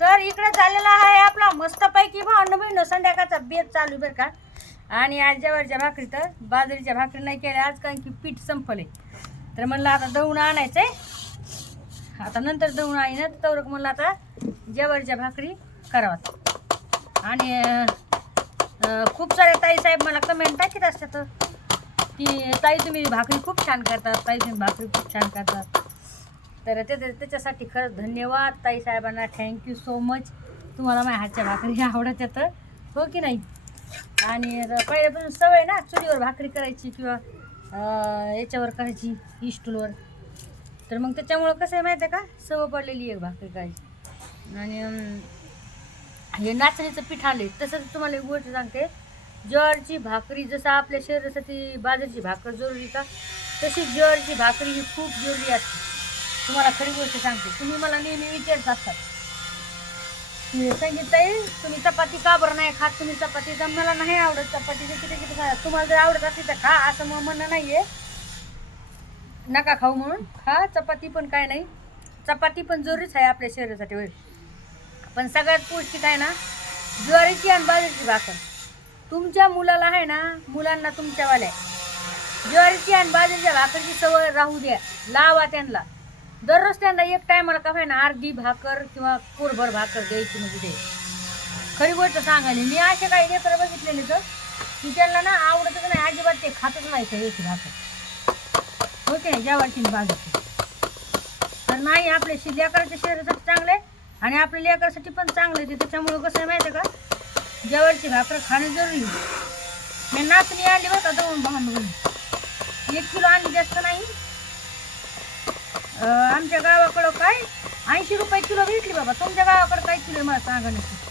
तर इकडे झालेला आहे आपला मस्तपैकी भांडण संध्याकाळचा बेत चालू बरं का. आणि आज जेवारीच्या भाकरी तर बाजरीच्या भाकरी नाही केल्या आज, कारण की पीठ संपले. तर म्हणलं आता दळून आणायचंय, आता नंतर दळून आहे ना, तर म्हणलं आता जेवारीच्या भाकरी करावा. आणि खूप सारे ताई साहेब मला कमेंट टाकीत असतात की ताई तुम्ही भाकरी खूप छान करतात, ताई तुम्ही भाकरी खूप छान करतात. तर त्याच्यासाठी खरंच धन्यवाद ताई साहेबांना, थँक्यू सो मच. तुम्हाला माझ्या हातच्या भाकरी आवडत येतं, हो की नाही. आणि पहिल्यापासून सवय ना चुलीवर भाकरी करायची किंवा याच्यावर करायची इस्टूलवर. तर मग त्याच्यामुळं कसं आहे माहिती आहे का, सवय पडलेली आहे भाकरी करायची. आणि हे नाचणीचं पीठ आले तसंच तुम्हाला एक गोष्ट सांगते, ज्वारीची भाकरी जसं आपल्या शरीरासाठी बाजरीची भाकर जरुरी का, तशी ज्वारीची भाकरी ही खूप जरुरी असते. तुम्हाला खरी गोष्ट सांगते, तुम्ही मला नेहमी विचारत असतात की संगीताई तुम्ही चपाती का बरं नाही खात, तुम्ही चपाती तर मला नाही आवडत, चपातीचे किती किती खा, तुम्हाला जर आवडत असेल तर खा, असं मग म्हणणं नाही आहे नका खाऊ म्हणून. खा चपाती, पण काय नाही, चपाती पण जरुरीच आहे आपल्या शरीरासाठी होईल. पण सगळ्यात पौष्टिक आहे ना ज्वारीची आणि बाजरीची भाकर. तुमच्या मुलाला आहे ना, मुलांना तुमच्यावाल्या ज्वारीची आणि बाजरीच्या भाकरीची सवय राहू द्या, लावा त्यांना. दररोज त्यांना एक टायमाला का होईना अर्धी भाकर किंवा कोरभर भाकर द्यायची. म्हणजे ते खरी गोष्ट सांगायला, मी असे काही लेकरं बघितलेले तर की त्यांना ना आवडतच नाही अजिबात, ते खातच नाही ते याची भाकर, होते नाही ज्वारीची बाजरीची. तर नाही, आपल्या लेकराच्या शरीरासाठी चांगले आणि आपल्या लेकरासाठी पण चांगले ते. त्याच्यामुळं कसं आहे माहिती आहे का, ज्वारीची भाकर खाणं जरुरी. मी नाचणी आणली बरं का दळून भांडून, 1 किलो आणली, जास्त नाही. आमच्या गावाकडं काय 80 रुपये किलो भेटली बाबा. तुमच्या गावाकडं काय किलो मला सांगा नक्की.